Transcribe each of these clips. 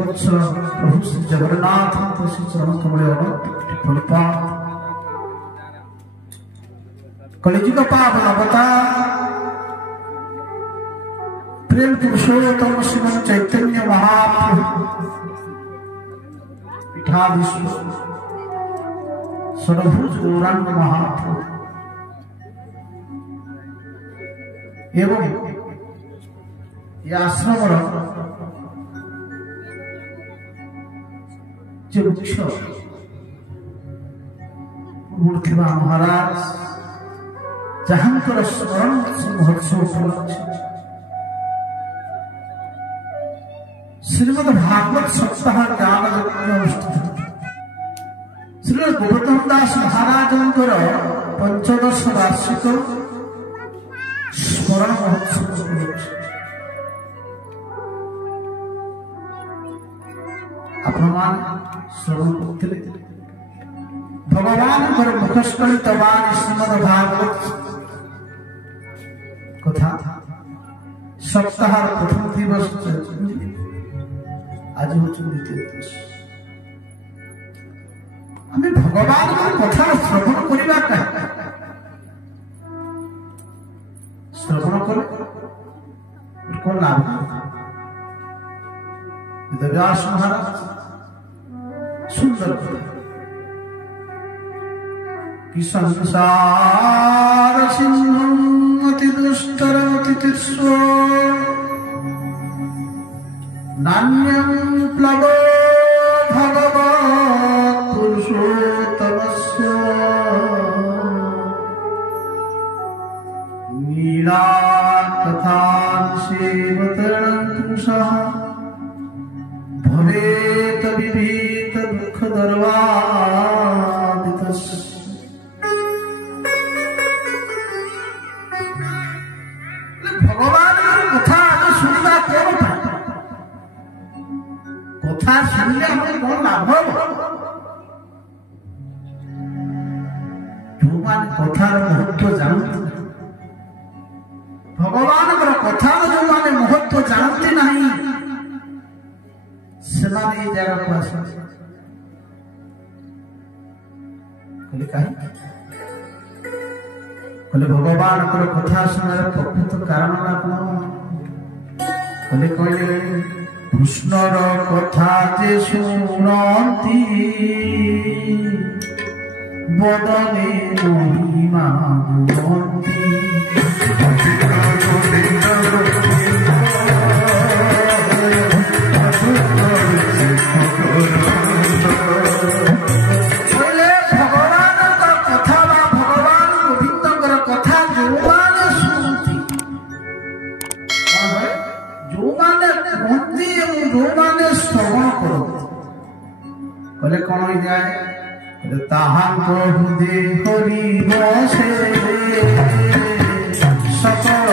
जगतवत्सल प्रभु श्री जगन्नाथ श्री चरण कमल फलपा कलिजुग पावन अवतार प्रेम पुरुषोत्तम श्रीमन चैतन्य महाप्रभु पीठाधीश्वर सर्वभूज गौरांग महाप्रभु एवं ये आश्रम वृक्ष मूर्तिमा महाराज जहांकर स्मरण महोत्सव श्रीमद भागवत सप्ताह ज्ञान अनुष्ठित श्री गोवर्धन दास महाराज पंचदश वार्षिक स्मरण महोत्सव आपण श्रवण करते भगवान मुखस्कलित श्रीमद भागवत कथा सप्ताह प्रथम दिवस आज हूँ द्वितीय दिवस आम भगवान कथा श्रवण करवा श्रवण कर कौन लाभ वेदव्यास महाराज सुंदर कि संसार सिंधुम अति दुष्टरम अति तिस्व नान्यं प्लवो भगवत् पुरुषोत्तमस्य नीला कथांसेवतरणपुंसः भवेत विभीत दुःख दर्वादितस्य भगवान कथा सुनवा कौन कथा सुनले हमें कौन लाभ जो मान कथार महत्व जानते भगवान कथार जो माने महत्व जानते नहीं सेमाने जगह को आस भगवान कथा सुनार प्रकृत कारण कहले कृष्णर कथा जे शुणती बदने महिमा गुणती कले कौन हो जाए ताहाको हृदय हरि बसे सकल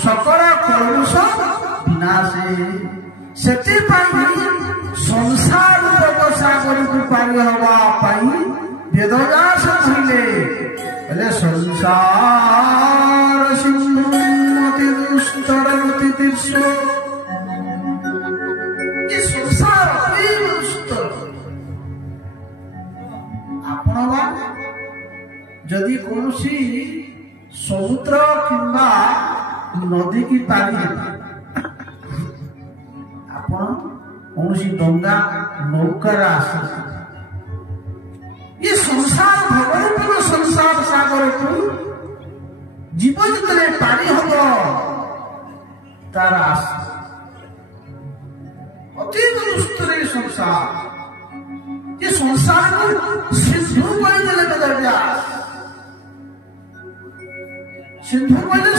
सकल कलुष विनाशे से संसार सागर को पारी हवा वेदव्यास कहले संसार सिंधु अति दुष्टर अति तीर्ष संसार अति दुष्टर आपण जदि कौन समुद्र किंबा नदी की पारी आपण कौन डंगा नौकार आस ये संसार भगवान संसार सागर को जीवन जितने पारी हम तार आस अति दुष्टर संसार ये संसार को सिंधु कहते वेदव्यास सिंधु कहले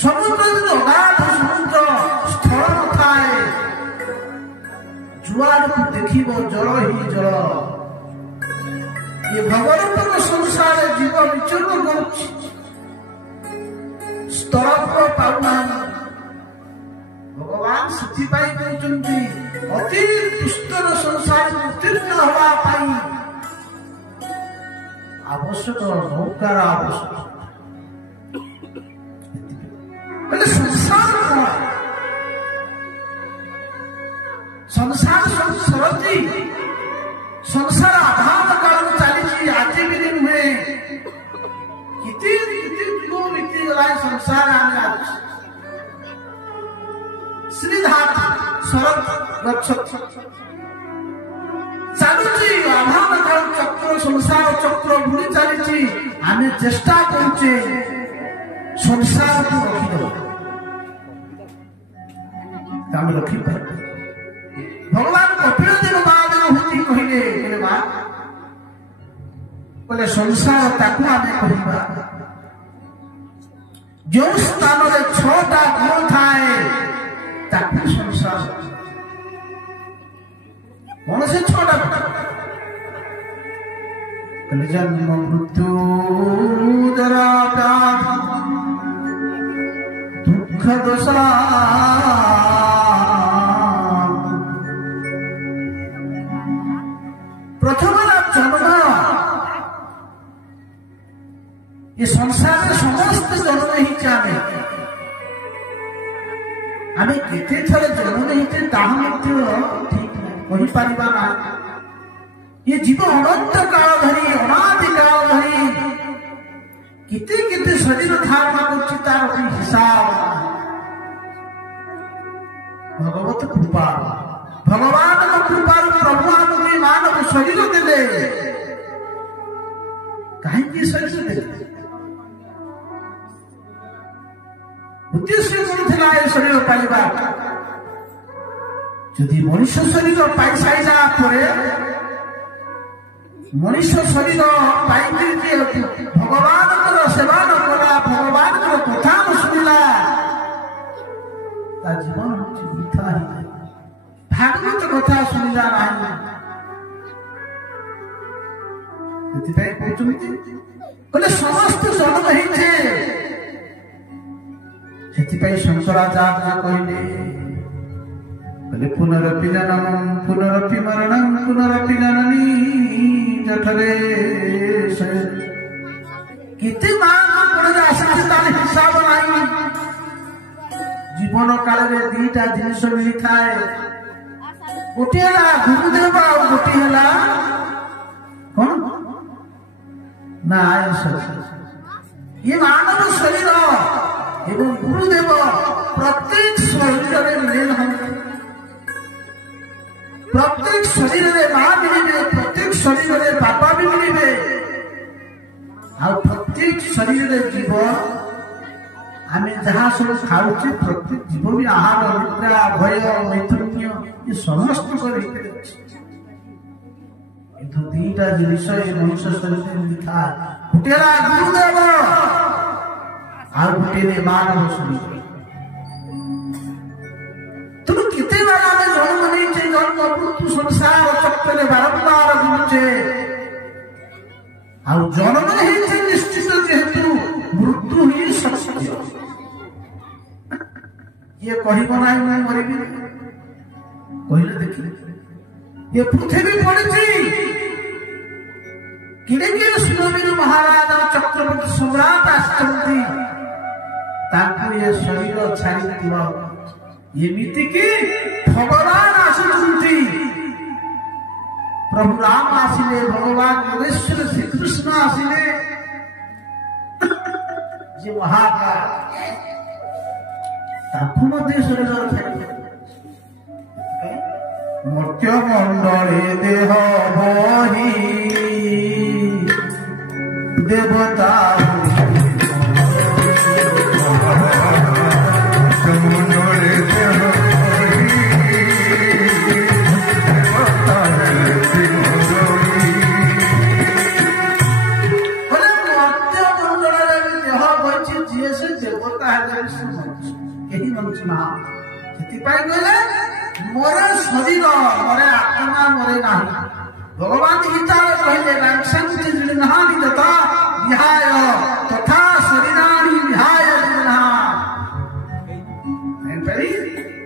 ସମୁଦ୍ର ଅଗାଧ ସମୁଦ୍ର ସ୍ଥଳ ନଥାଏ, ଯୁଆଡ଼କୁ ଦେଖିବ ଜଳ ହିଁ ଜଳ। ଏ ଭଗବନ୍ତଙ୍କ ସଂସାରରେ ଜୀବ ବିଚରଣ କରୁଛି, ସ୍ତରଫଳ ପାଉନାହିଁ। ଭଗବାନ ସେଥିପାଇଁ କହୁଛନ୍ତି ଅତି ଦୁଷ୍ଟର ସଂସାର ଉତ୍ତୀର୍ଣ୍ଣ ହେବା ପାଇଁ ଆବଶ୍ୟକ ନୌକାର ଆବଶ୍ୟକ। ହେଲେ ସଂସାର କଣ? ସଂସାର ସରନ୍ତି, ସଂସାର ଅଭାବ କାଳରୁ ଚାଲିଛି, ଆଜି ବି ନୁହେଁ। କେତେ ଯୁଗ ବିତିଗଲା ସଂସାର ଆମେ ଆସୁଛୁ। ଶ୍ରୀଧାତ ଶରତ ଗଛ ଚାଲୁଛି, ଅଭାବ କାଳ ଚକ୍ର, ସଂସାର ଚକ୍ର ବୁଲି ଚାଲିଛି। ଆମେ ଚେଷ୍ଟା କରୁଛେ ସଂସାରକୁ ରଖିଦେବା, ଆମେ ରଖିପାରିବା। ଭଗବାନ କପିଳ ଦେବ ମହାଦେବଭୂତି କହିଲେ, କହିଲେ ସଂସାର ତାକୁ ଆମେ କହିବା ଯେଉଁ ସ୍ଥାନରେ 6ଟା ଗୁଣ ଥାଏ ତାକୁ ସଂସାର। କଣ ସେ 6ଟା? କହିଲେ ଜନ୍ମ ମୃତ୍ୟୁ ଜରା ବ୍ୟାଧି ଦୁଃଖ ଦୋଷା। ପ୍ରଥମ ଜନ୍ମ। ଏ ସଂସାରରେ ସମସ୍ତେ ଜନ୍ମ ହେଇଛେ। ଆମେ କେତେ ଥର ଜନ୍ମ ହେଇଛେ ତାହା ମଧ୍ୟ ଠିକ କହିପାରିବା ନାହିଁ। ଏ ଜୀବ ଅନନ୍ତ କାଳ ଧରି, ଅନାଦି କାଳ ଧରି କେତେ କେତେ ଶରୀର ଧାରଣ କରୁଛି, ତାର ହିସାବ। ଭଗବତ କୃପା, ଭଗବାନଙ୍କ କୃପାରୁ ପ୍ରଭୁ ଆମକୁ ମାନବ ଶରୀର ଦେଲେ। କାହିଁକି ଶରୀର ଦେଲେ? ଉଦ୍ଦେଶ୍ୟ କଣ ଥିଲା ଏ ଶରୀର ପାଇବା? ଯଦି ମଣିଷ ଶରୀର ପାଇସାରିଲା ପରେ, ମଣିଷ ଶରୀର ପାଇକି ଭଗବାନଙ୍କର ସେବା ନ କଲା, ଭଗବାନଙ୍କର କଥା ନ ଶୁଣିଲା, ତା ଜୀବନ ହଉଛି ବୃଥା ହେଇଯାଏ। ଭାଗବତ କଥା ଶୁଣିଲା ନାହିଁ। ସେଥିପାଇଁ କହୁଛନ୍ତି, କହିଲେ ସମସ୍ତେ ଜନ୍ମ ହେଇଛେ। ସେଥିପାଇଁ ଶଙ୍କରାଚାର୍ଯ୍ୟ କହିଲେ, ପୁନରପି ଜନନଂ ପୁନରପି ମରଣଂ ପୁନରପି ଜନନୀ ଜଠରେ। କେତେ ମାଆଙ୍କର ଆସିଛି ତାର ହିସାବ ନାହିଁ। ଜୀବନ କାଳରେ 2ଟା ଜିନିଷ ମିଳିଥାଏ, ଗୋଟିଏ ହେଲା ଗୁରୁଦେବ, ଆଉ ଗୋଟିଏ ହେଲା କଣ ନା ଆୟୁଷ। ଇଏ ମାନବ ଶରୀର ଏବଂ ଗୁରୁଦେବ ପ୍ରତ୍ୟେକ ଶରୀରରେ ମିଳିନାହାନ୍ତି। ପ୍ରତ୍ୟେକ ଶରୀରରେ ମା ମିଳିବେ, ପ୍ରତ୍ୟେକ ଶରୀରରେ ବାପା ବି ମିଳିବେ, ଆଉ ପ୍ରତ୍ୟେକ ଶରୀରରେ ଜୀବ। ଆମେ ଯାହା ସବୁ ଖାଉଛେ ପ୍ରତ୍ୟେକ ଜୀବ ବି ଆହାର, ନିଦ୍ରା, ଭୟ, ମୈଥୁନ୍ୟ ଏ ସମସ୍ତଙ୍କର ଭିତରେ ଅଛି। କିନ୍ତୁ 2ଟା ଜିନିଷ ଏ ମଣିଷ ଶରୀରରେ ମିଳିଥାଏ, ଗୋଟିଏ ହେଲା ଗୁରୁଦେବ, ଆଉ ଗୋଟିଏ ମାନବ ଶରୀର। ତେଣୁ କେତେବେଳେ ଆମେ ଜନ୍ମ ନେଇଛେ, ଜନ୍ମ ମୃତ୍ୟୁ ସଂସାର ଚକ୍ରରେ ବାରମ୍ବାର ଘୁରୁଛେ। ଆଉ ଜନ୍ମ ହେଇଛେ ନିଶ୍ଚିତ, ଯେହେତୁ ମୃତ୍ୟୁ ହିଁ ସତ୍ୟ। ଇଏ କହିବ ନାହିଁ ମୁଁ ମରିବି, କହିଲେ ଦେଖିଲେ ଏ ପୃଥିବୀ ପଡିଛି। କିଣେ କିଏ ସୁରବୀର ମହାରାଜ ଚକ୍ରବର୍ତ୍ତୀ ସମ୍ରାଟ ଆସିଛନ୍ତି, ତାଙ୍କୁ ଏ ଶରୀର ଛାଡ଼ିଥିବ। ଏମିତିକି ଭଗବାନ ଆସୁଛନ୍ତି, ପ୍ରଭୁ ରାମ ଆସିଲେ, ଭଗବାନ ଯୋଗେଶ୍ୱର ଶ୍ରୀକୃଷ୍ଣ ଆସିଲେ। ଯେ ମହାକାଳ ତାଙ୍କୁ ମଧ୍ୟ ଶରୀର ଛାଡ଼ିବେ। ମର୍ତ୍ତ୍ୟ ମଣ୍ଡଳେ ଦେହ ବହି ଦେବତା ଦେବତା ହେଲେ କେହି ମନୁଷ୍ୟ ନାହା। ସେଥିପାଇଁ କହିଲେ ମୋରେ ଶରୀର ମୋରେ ଆତ୍ମା ମୋରେ ନାହିଁ। ଭଗବାନ ଗୀତାରେ କହିଲେ ରାଂସନ୍ତି ଜୀର୍ଣ୍ଣାନି ତଥା ବିହାୟ ତଥା ଶରୀରାଣି ବିହାୟ ଜୀର୍ଣ୍ଣା।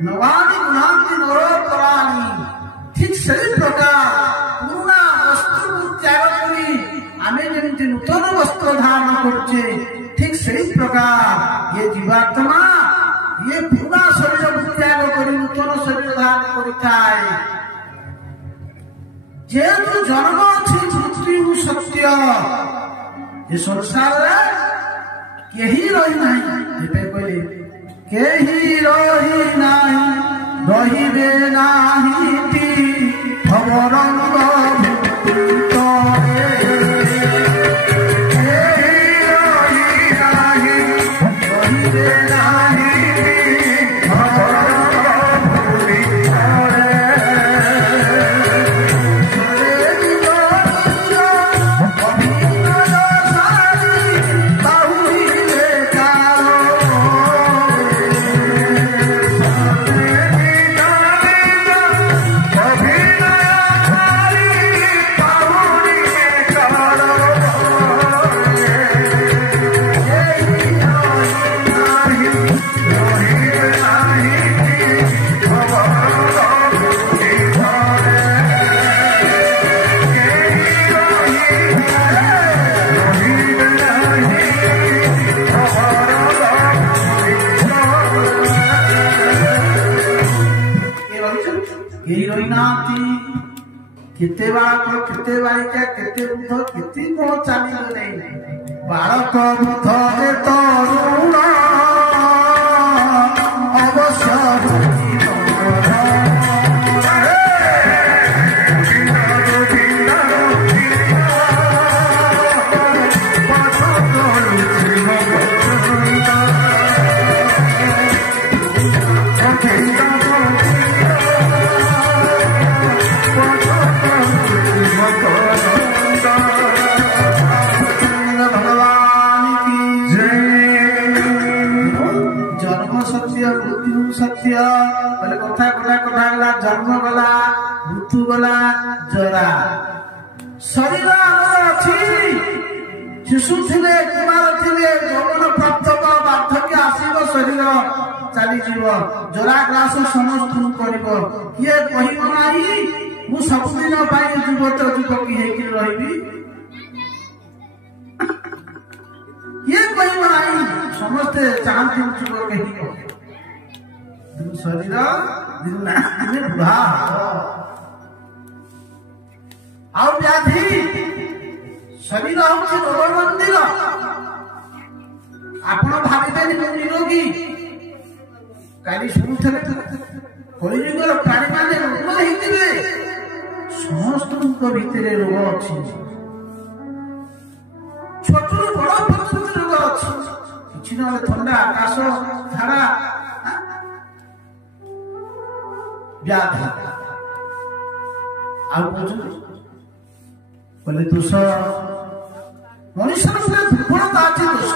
ନବାନି ଗୁଣାନ୍ତି ନରୋତ୍ତରାଣି। ଠିକ ସେହି ପ୍ରକାର ପୁରୁଣା ବସ୍ତ୍ରକୁ ତ୍ୟାଗ କରି ଆମେ ଯେମିତି ନୂତନ ବସ୍ତ୍ର ଧାରଣ କରୁଛେ, ଠିକ ସେହି ପ୍ରକାର ଇଏ ଜୀବାତ୍ମା ଇଏ ପୁରୁଣା ଶରୀରକୁ ତ୍ୟାଗ କରି ନୂତନ ଶରୀର ଧାରଣ କରିଥାଏ। ଯେହେତୁ ଜନ୍ମ ଅଛି ମୃତ୍ୟୁ ସତ୍ୟ, ଏ ସଂସାରରେ କେହି ରହିନାହିଁ। ଏବେ କହିଲେ କେହି ରହିନାହିଁ ରହିବେ ନାହିଁ ଖବରଙ୍ଗ କେତେ ବାଳକ କେତେ ବାଳିକା କେତେ ବୃଦ୍ଧ କେତେ କଣ ଚାଲିଗଲେ। ବାଳକ ବୃଦ୍ଧରେ ତରୁଣ ଅବଶ୍ୟ ସତ୍ୟ ବୋଲେ କଥା ଗଲା, ଜନ୍ମ ଗଲା, ମୃତ୍ୟୁ ଗଲା, ଜରା। ଶରୀର ଆମର ଅଛି। ଶିଶୁ ଥିଲେ, କୁମାର ଥିଲେ, ଯୌବନ ପ୍ରାପ୍ତ ବାର୍ଦ୍ଧକ୍ୟ ଆସିବ, ଶରୀର ଚାଲିଯିବ, ଜରା ଗ୍ରାସ ସମସ୍ତଙ୍କୁ କରିବ। କିଏ କହିବ ନାହିଁ ମୁଁ ସବୁଦିନ ପାଇଁ ଯୁବତ ଯୁବକୀ ହେଇକି ରହିବି? କିଏ କହିବ ନାହିଁ? ସମସ୍ତେ ଚାହାନ୍ତି ଯୁବକ ହେଇକି ଶରୀର ଦିନେ ବୁଢା ହବ। ଆଉ ବ୍ୟାଧି ଶରୀର ହଉଛି ରୋଗ ମନ୍ଦିର। ଆପଣ ଭାବିବେନି ମୁଁ ନିରୋଗୀ। କାଲି ଶୁଣୁଥିଲେ କଳିଯୁଗର ପ୍ରାଣୀମାନେ ରୋଗ ହେଇଥିବେ। ସମସ୍ତଙ୍କ ଭିତରେ ରୋଗ ଅଛି। ଛୋଟରୁ ବଡ ପର୍ଯ୍ୟନ୍ତ ରୋଗ ଅଛି। କିଛି ନହେଲେ ଥଣ୍ଡା, କାଶ, ଝାଡା, ବ୍ୟାଧି। ଆଉ କହୁଛନ୍ତି କହିଲେ ଦୋଷ ମଣିଷର ଗୋଟେ ଦୁର୍ବଳତା ଅଛି। ଦୋଷ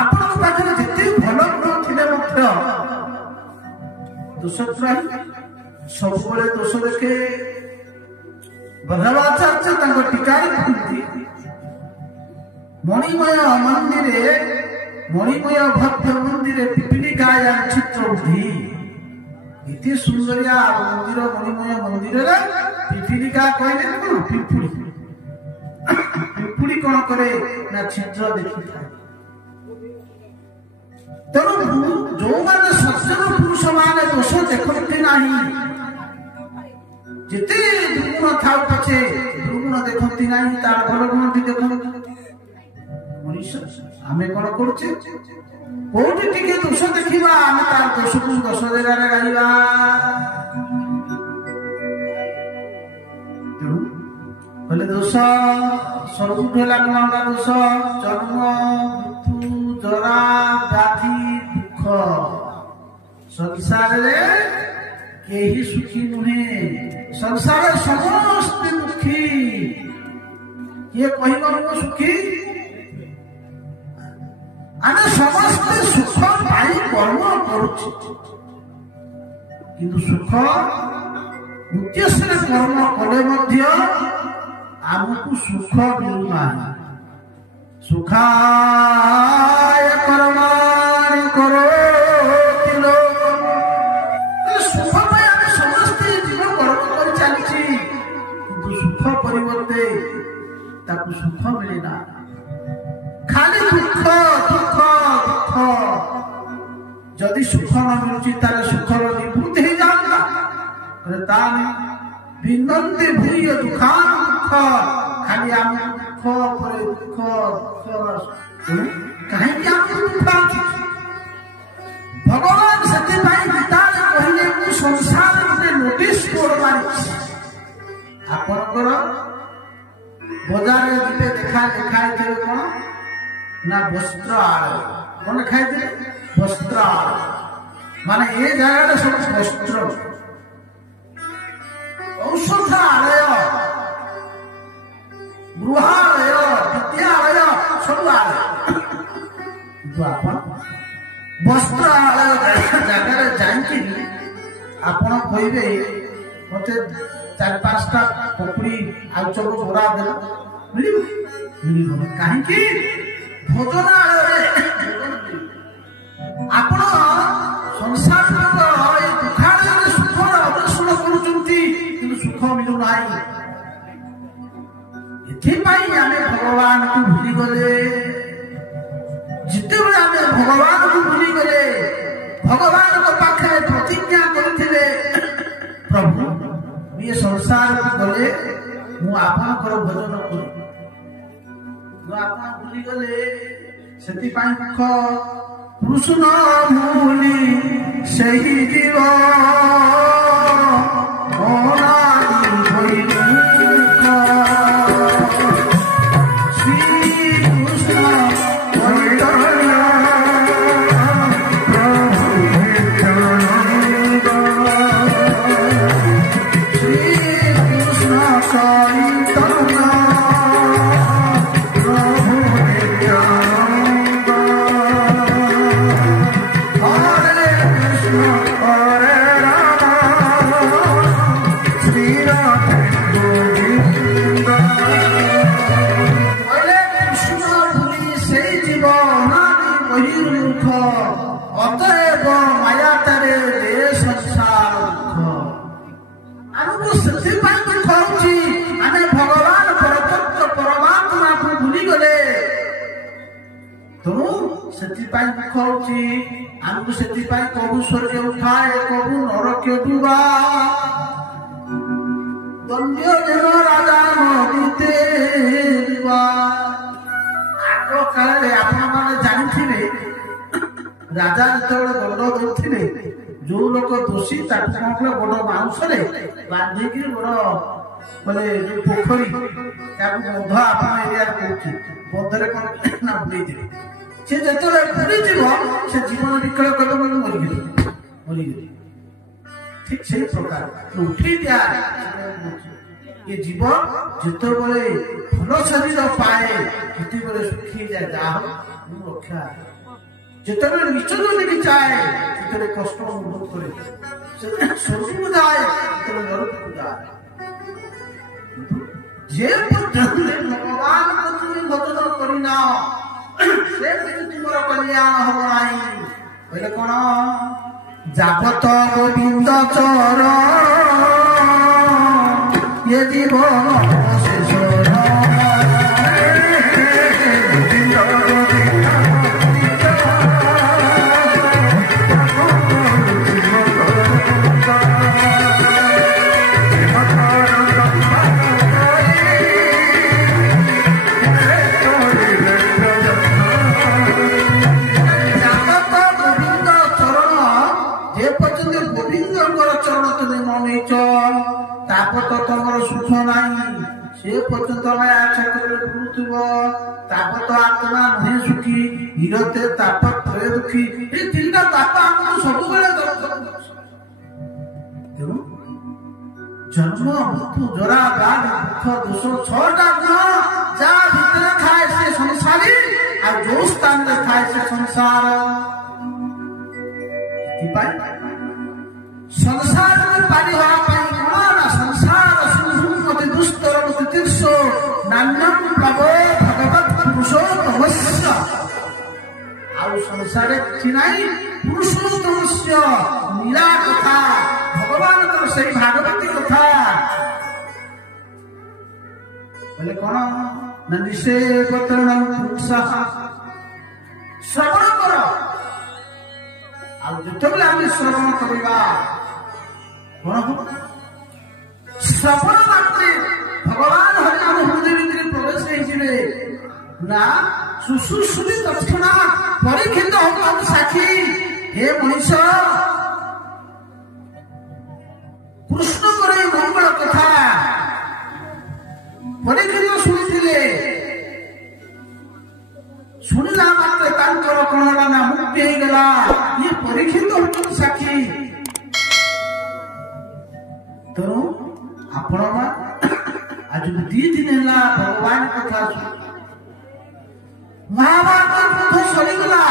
ଆପଣଙ୍କ ପାଖରେ ଯେତେ ଭଲ ଗୁଣ ଥିଲେ ମଧ୍ୟ ଦୋଷ ପ୍ରାୟ ସବୁବେଳେ ଦୋଷ ଦେଖେ। ବଲ୍ଲଭାଚାର୍ଯ୍ୟ ତାଙ୍କ ଟୀକାରେ କୁହନ୍ତି ମଣିମୟ ମନ୍ଦିରେ ମଣିମୟ ଭକ୍ତ ମନ୍ଦିରେ ପିପିଲିକାୟା ଚିତ୍ର ବୁଦ୍ଧି। ଏତେ ସୁନ୍ଦରିଆ ମନ୍ଦିର ମଣିମୟ ମନ୍ଦିରରେ ପିପିଲିକା କହିଲେ କଣ? ପିମ୍ପୁଡି। ପିମ୍ପୁଡି କଣ କରେ ନା ଛିଦ୍ର ଦେଖିଥାଏ। ତେଣୁ ଯୋଉମାନେ ସଜ୍ଜନ ପୁରୁଷ ମାନେ ଦୋଷ ଦେଖନ୍ତି ନାହିଁ, ଯେତେ ଦୁର୍ଗୁଣ ଥାଉ ପଛେ ଦୁର୍ଗୁଣ ଦେଖନ୍ତି ନାହିଁ, ତାର ଭଲ ଗୁଣ ବି ଦେଖନ୍ତି। ମଣିଷ ଆମେ କଣ କରୁଛେ? କୋଉଠି ଟିକେ ଦୋଷ ଦେଖିବା, ଆମେ ତାର ଦୋଷକୁ 10 ଜାଗାରେ ଗାଇବା। ତେଣୁ କହିଲେ ଦୋଷ ସବୁଠୁ ହେଲା କଣ? ଦୋଷ ଜନ୍ମ, ମୃତ୍ୟୁ, ଜରା, ବ୍ୟାଧି, ଦୁଃଖ। ସଂସାରରେ କେହି ସୁଖୀ ନୁହେଁ। ସଂସାରରେ ସମସ୍ତେ ଦୁଃଖୀ। କିଏ କହିବ ମୁଁ ସୁଖୀ? ଆମେ ସମସ୍ତେ ସୁଖ ପାଇଁ କର୍ମ କରୁଛୁ, କିନ୍ତୁ ସୁଖ ଉଦ୍ଦେଶ୍ୟରେ କର୍ମ କଲେ ମଧ୍ୟ ଆମକୁ ସୁଖ ମିଳୁନାହିଁ। ସୁଖାୟ କର୍ମାଣି କରୋତି ଲୋକ, ସୁଖ ପାଇଁ ଆମେ ସମସ୍ତେ ଜୀବନ କର୍ମ କରି ଚାଲିଛି, କିନ୍ତୁ ସୁଖ ପରିବର୍ତ୍ତେ ତାକୁ ସୁଖ ମିଳିନା, ଖାଲି ଦୁଃଖ ଦୁଃଖ ଦୁଃଖ। ଯଦି ସୁଖ ନ ମିଳୁଛି ତାହେଲେ ସୁଖର ନିବୃତ୍ତି ହେଇଯାଆନ୍ତା, ତାହେଲେ ବିନନ୍ଦି ଭୂୟ ଦୁଃଖାନ ଦୁଃଖ, ଖାଲି ଆମ ଦୁଃଖ ପରେ ଦୁଃଖ ଦୁଃଖ। କାହିଁକି ଆମକୁ ଦୁଃଖ ଅଛି? ଭଗବାନ ସେଥିପାଇଁ ଗୀତାରେ କହିଲେ, ମୁଁ ସଂସାର ଗୋଟେ ନୋଟିସ୍ ବୋର୍ଡ ମାରିଛି, ଆପଣଙ୍କର ବଜାରରେ ଯିବେ ଲେଖା ହେଇଥିବେ କଣ ନା ବସ୍ତ୍ର ଆଳୟ। କଣ ଲେଖା ହେଇଥିଲେ? ବସ୍ତ୍ର ଆଳୟ। ମାନେ ଏ ଜାଗାରେ ସବୁ ବସ୍ତ୍ର, ଔଷଧାଳୟ, ଗୃହାଳୟ, ବିଦ୍ୟାଳୟ, ସବୁ ଆଳୟ। କିନ୍ତୁ ଆପଣ ବସ୍ତ୍ର ଆଳୟ ଜାଗାରେ ଯାଇକି ଆପଣ କହିବେ ମତେ 4-5ଟା ପକୁଡି ଆଳୁଚପ ବରା ଦେଲ, ମିଳିବ? ମିଳିବ। କାହିଁକି? ଭୋଜନାଳୟରେ ଆପଣ ସଂସାର ଏ ଦୁଃଖାଳୟରେ ସୁଖର ଅନ୍ୱେଷଣ କରୁଛନ୍ତି, କିନ୍ତୁ ସୁଖ ମିଳୁନାହିଁ। ଏଥିପାଇଁ ଆମେ ଭଗବାନଙ୍କୁ ଭୁଲିଗଲେ। ଯେତେବେଳେ ଆମେ ଭଗବାନଙ୍କୁ ଭୁଲିଗଲେ, ଭଗବାନଙ୍କ ପାଖରେ ପ୍ରତିଜ୍ଞା କରିଥିଲେ, ପ୍ରଭୁ ଏ ସଂସାରକୁ ଗଲେ ମୁଁ ଆପଣଙ୍କର ଭଜନ କରିବି, ଆପଣ ଭୁଲିଗଲେ। ସେଥିପାଇଁ ଦୁଃଖ। କୃଷ୍ଣ ଭୁଲି ସେହି ଜୀବ ଆମକୁ ସେଥିପାଇଁ କବୁ ସ୍ୱର୍ଗ ଉଠାଏ, କବୁ ନରକେ ଡୁବା, ଦଣ୍ଡ ଦେହ ରାଜା ନଦୀତେ ଯିବା। ଆଗ କାଳରେ ଆପଣମାନେ ଜାଣିଥିବେ, ରାଜା ଯେତେବେଳେ ଦଣ୍ଡ ଦଉଥିଲେ, ଯୋଉ ଲୋକ ଦୋଷୀ ତାକୁ କଣ କଲେ, ବଡ ବାଉଁଶରେ ବାନ୍ଧିକି ବଡ ମାନେ ଯୋଉ ପୋଖରୀ, ତାକୁ ବନ୍ଧ ଆପଣ ଏରିଆରେ କହୁଛି, ବନ୍ଧରେ କଣ ନା ବୁଡେଇଥିଲେ। ସେ ଯେତେବେଳେ ବୁଡିଯିବ, ସେ ଜୀବନ ବିକଳ କରିବ, ମରିଗଲେ। ଠିକ ସେଇ ପ୍ରକାର ଉଠେଇ ଦିଆ। ଏ ଜୀବ ଯେତେବେଳେ ଭଲ ଶରୀର ପାଏ, ସେତେବେଳେ ସୁଖୀ ଯାଏ, ଯାହା ମୁଁ ରକ୍ଷା। ଯେତେବେଳେ ନିଚ ଯୋଗୀ ଚାଏ, ସେତେବେଳେ କଷ୍ଟ ଅନୁଭବ କରେ, ସ୍ୱର୍ଗକୁ ଯାଏ, ସେତେବେଳେ ନରକକୁ ଯାଏ। ଯେ ପର୍ଯ୍ୟନ୍ତ ଭଗବାନଙ୍କ ତୁମେ ଭଜନ କରିନାଅ, ସେ କିନ୍ତୁ ତୁମର କଲ୍ୟାଣ ହବ ନାହିଁ। କହିଲେ କଣ? ଯାବତ ଗୋବିନ୍ଦ ଚର ଏ ଜୀବନ ଶେଷ। ତାପତ ତମର ସୁଖ ନାହିଁ, ସେ ପର୍ଯ୍ୟନ୍ତ ବୁଲୁଥିବ। ତାପତ ଆତ୍ମା ନୁହେଁ ସୁଖୀ, ନିରତେ ତାପ ତ୍ରୟ ଦୁଃଖୀ। ଏ ତିନିଟା ତାପ ଆମକୁ ସବୁବେଳେ ତେଣୁ ଜନ୍ମ, ମୃତ୍ୟୁ, ଜରା, ବ୍ୟାଧି, ଦୁଃଖ, ଦୋଷ, 6ଟା ଗୁଣ ଯାହା ଭିତରେ ଥାଏ ସେ ସଂସାରୀ ଆଉ ଯୋଉ ସ୍ଥାନରେ ଥାଏ ସେ ସଂସାର। ସଂସାରରେ ପାରି ହେବା ପାଇଁ କଣ ନା ସଂସାର ସୁମତି ଦୁସ୍ତର ତୀର୍ଷ ନାନ୍ୟଂ ପ୍ଲବ ଭଗବତ ପୁରୁଷୋତ୍ତମସ୍ୟ। ଆଉ ସଂସାରରେ କିଛି ନାହିଁ, ପୁରୁଷୋତ୍ତମସ୍ୟ ନୀଳା କଥା, ଭଗବାନଙ୍କର ସେଇ ଭାଗବତୀ କଥା। ବୋଲେ କଣ ନା ନିଷେପତନ ଶ୍ରବଣ କର। ଆଉ ଯେତେବେଳେ ଆମେ ଶ୍ରବଣ କରିବା କଣ ହବ? ଶ୍ରବଣ ମାତ୍ରେ ଭଗବାନ ହରି ଆମ ହୃଦୟ ଭିତରେ ପ୍ରବେଶ ହେଇଯିବେ ନା ସୁଶୁଶ୍ରୁତି ତତ୍କ୍ଷଣା ପରୀକ୍ଷିତ ହଉଛନ୍ତି ସାକ୍ଷୀ। ହେ ମଣିଷ, କୃଷ୍ଣଙ୍କର ଏ ମଙ୍ଗଳ କଥା ପରୀକ୍ଷିତ ଶୁଣିଥିଲେ। ଶୁଣିଲା ମାତ୍ରେ ତାଙ୍କର କଣ ହେଲା ନା ମୁକ୍ତି ହେଇଗଲା। ଇଏ ପରୀକ୍ଷିତ ହଉଛନ୍ତି ସାକ୍ଷୀ। ତେଣୁ ଆପଣ ଆଜି 2 ଦିନ ହେଲା ଭଗବାନ କଥା ମହାଭାରତ ଯୁଦ୍ଧ ସରିଗଲା।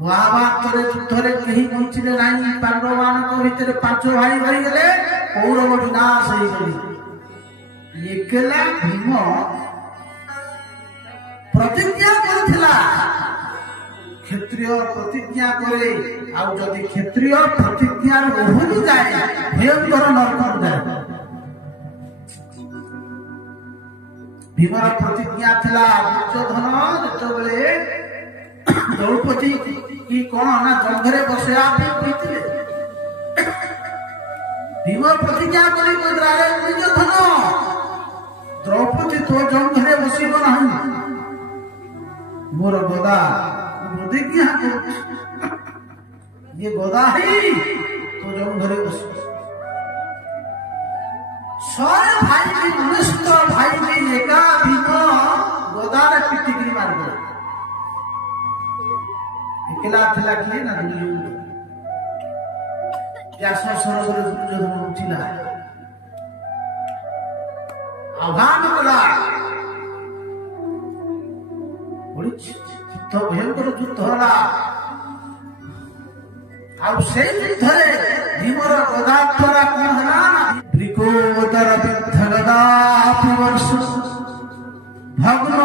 ମହାଭାରତରେ ଯୁଦ୍ଧରେ କେହି ବଞ୍ଚିଲେ ନାହିଁ। ପାଣ୍ଡବମାନଙ୍କ ଭିତରେ 5 ଭାଇ ରହିଗଲେ, କୌରବ ବିନାଶ ହେଇଗଲେ। ଏକଲା ଭୀମ ପ୍ରତିଜ୍ଞା କରିଥିଲା, କ୍ଷତ୍ରିୟ ପ୍ରତିଜ୍ଞା କରେ, ଆଉ ଯଦି କ୍ଷତ୍ରିୟ ପ୍ରତିଜ୍ଞାର ଓହରି ଯାଏ ଭୟଙ୍କର ନରକକୁ ଯାଏ। ଭୀମର ପ୍ରତିଜ୍ଞା ଥିଲା ଦୁର୍ଯ୍ୟୋଧନ ଯେତେବେଳେ ଦ୍ରୌପଦୀ କି କଣ ନା ଜଙ୍ଘରେ ବସେଇବା ପାଇଁ କହିଥିଲେ, ଭୀମ ପ୍ରତିଜ୍ଞା କରି କହିଥିଲା, ଦୁର୍ଯ୍ୟୋଧନ ଦ୍ରୌପଦୀ ତୋ ଜଙ୍ଘରେ ବସିବ ନାହିଁ, ମୋର ଗଦା ପ୍ରତିଜ୍ଞା କରୁଛି, ଇଏ ଗଦା ହେଇ ତୋ ଜଙ୍ଘରେ ବସିବ। 100 ଭାଇ କି ମନସ୍ଥ ଭାଇ କି ଏକା ଭୀମ ଗଦାରେ ପିଟିକିରି ମାରିଦେଲା। ଏକଲା ଥିଲା କିଏ ନା ବ୍ୟାସ ସରୋବରରେ ଦୁର୍ଯ୍ୟୋଧନ ଉଠିଲା, ଆହ୍ୱାନ କଲା। ଭୟଙ୍କର ଯୁଦ୍ଧ ହେଲା। ଆଉ ସେଇ ଯୁଦ୍ଧରେ ଭୀମର ଗଦା ଦ୍ୱାରା କଣ ହେଲା? ତ୍ରିକୋଦର ବିଦ୍ଧଗଦା ବର୍ଷ ଭଗ୍ନ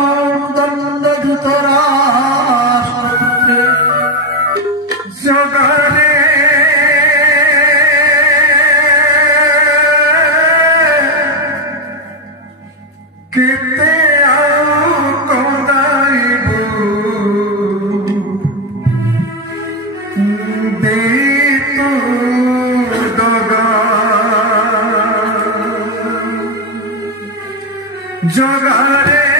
ଦଣ୍ଡ ଧୃତରାଷ୍ଟ୍ର ଜଗରେ କେତେ জগারে